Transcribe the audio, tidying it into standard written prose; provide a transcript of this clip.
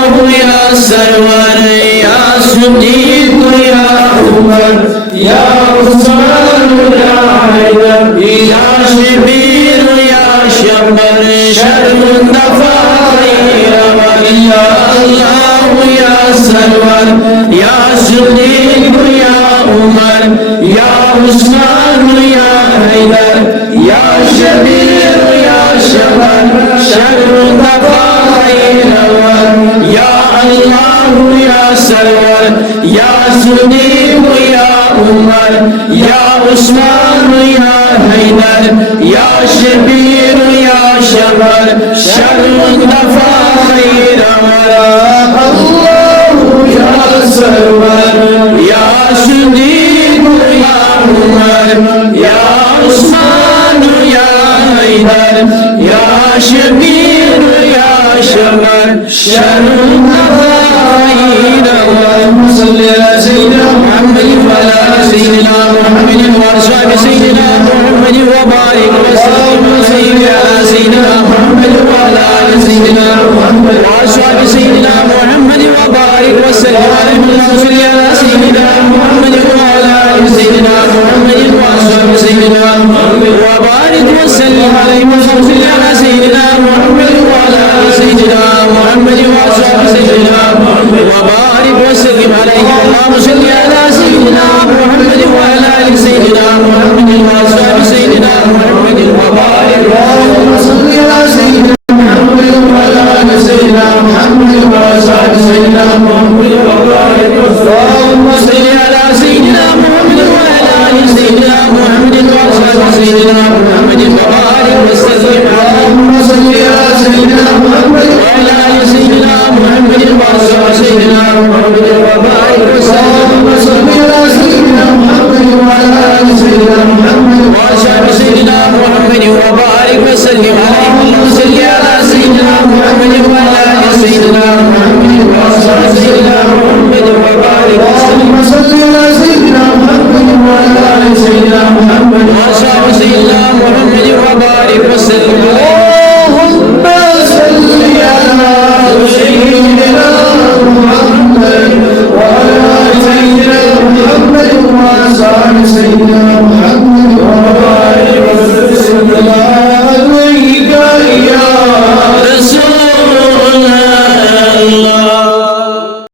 अल्लाह या सरवर या सिद्दीक या उमर या उस्मान या हैदर या शबीर या शबर शर्मुंदफा या अल्लाह या सरवर या सिद्दीक या उमर या उस्मान या हैदर या शबीर या शबर शर्मुंदफा या अल्लाह या सरवर या सिद्दीक या उमर या उस्मान या हैदर या शबीर या शबर शर्मुंदफा अल्लाह या सरवर या सिद्दीक या उमर या उस्मान या हैदर या शबीर या शबर शर्मुंदफा صلى على سيدنا محمد وعلى آل سيدنا محمد وأصحاب سيدنا محمد وبارك وسلم على سيدنا محمد وعلى آل سيدنا محمد وأصحاب سيدنا محمد وبارك وسلم على سيدنا محمد وعلى آل سيدنا محمد وأصحاب سيدنا محمد وبارك وسلم على سيدنا محمد وعلى آل سيدنا محمد وأصحاب سيدنا محمد وبارك وسلم عليه اللهم صل على سيدنا محمد وعلى ال سيدنا محمد واصحاب سيدنا محمد وبارك وسلم على سيدنا محمد وعلى ال سيدنا محمد واصحاب سيدنا محمد وبارك اللهم صل على سيدنا محمد وعلى ال سيدنا محمد واصحاب سيدنا محمد وبارك وسلم اللهم صل على سيدنا محمد وعلى ال سيدنا محمد واصحاب سيدنا محمد وبارك وسلم على سيدنا محمد وعلى ال سيدنا محمد واصحاب سيدنا محمد وبارك وسلم عليه اللهم صل على سيدنا محمد وعلى ال سيدنا